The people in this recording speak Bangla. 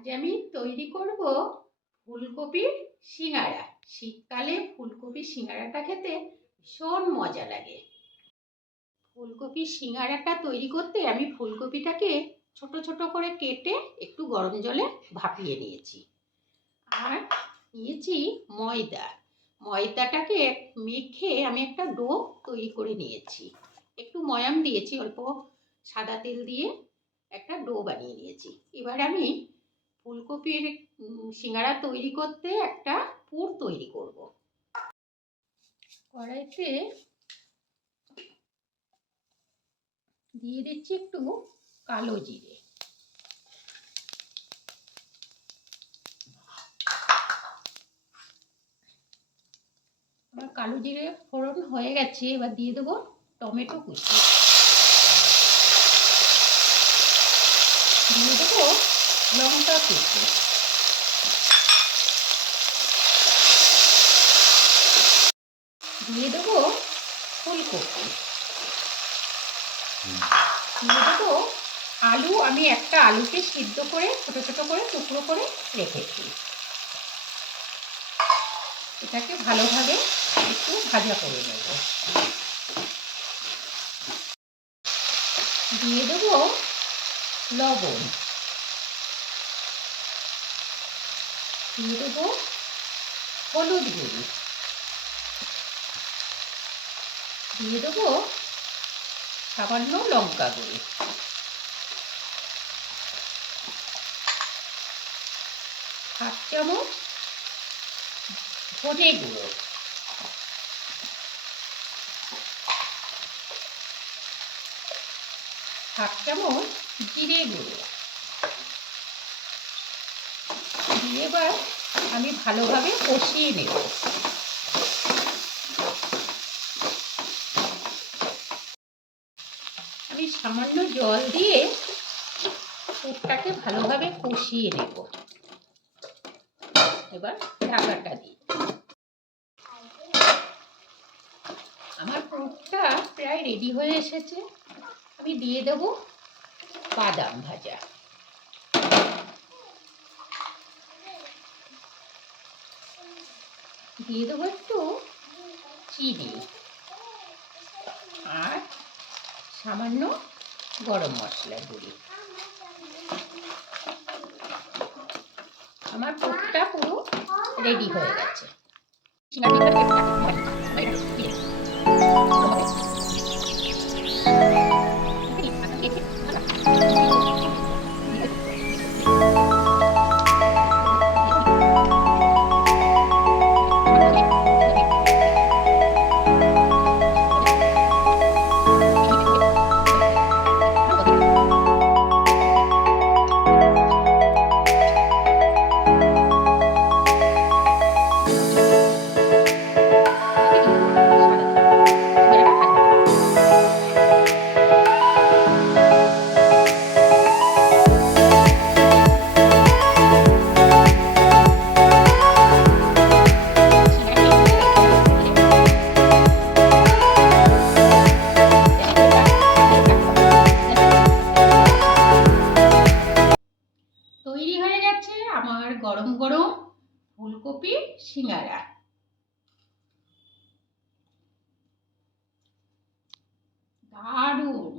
আজ আমি তৈরি করব ফুলকপির সিঙ্গারা। শীতকালে ফুলকপির সিঙ্গারাটা খেতে ভীষণ মজা লাগে। ফুলকপির সিঙ্গারাটা তৈরি করতে আমি ফুলকপিটাকে ছোট ছোট করে কেটে একটু গরম জলে ভাপিয়ে নিয়েছি। আর নিয়েছি ময়দা। ময়দাটাকে মেখে আমি একটা ডো তৈরি করে নিয়েছি। একটু ময়াম দিয়েছি, অল্প সাদা তেল দিয়ে একটা ডো বানিয়ে নিয়েছি। এবার আমি ফুলকপির সিঙ্গারা তৈরি করতে একটা পুর তৈরি করব। কড়াইতে দিয়ে দিচ্ছি একটু কালো জিরে, আমার কালো জিরে ফোড়ন হয়ে গেছে। এবার দিয়ে দেবো টমেটো কুচি, দিয়ে দেবো লঙ্কা কুচি, দিয়ে দেবো ফুলকপি, দিয়ে দেবো আলু। আমি একটা আলুকে সিদ্ধ করে ছোট ছোট করে টুকরো করে রেখেছি। এটাকে ভালোভাবে একটু ভাজা করে নেব। দিয়ে দেবো লবণ, দিয়ে দেবো হলুদ গুঁড়ি, দিয়ে দেবো সামান্য লঙ্কা গুঁড়ি, হাফ চামচ ধনে গুঁড়ো, হাফ চামচ জিরে গুঁড়ো দিয়ে এবার আমি ভালোভাবে কষিয়ে নেব। আমি সামান্য জল দিয়ে পুরটাকে ভালোভাবে কষিয়ে নেব। এবার ঢাকাটা দিই। আমার পুরটা প্রায় রেডি হয়ে এসেছে। আমি দিয়ে দেব বাদাম ভাজা, দিয়ে দেবো একটু চিনি আর সামান্য গরম মশলা গুঁড়ি। আমার পুরটা পুরো রেডি হয়ে গেছে। তৈরি হয়ে গেছে আমার গরম গরম ফুলকপির সিঙ্গারা। দারুণ।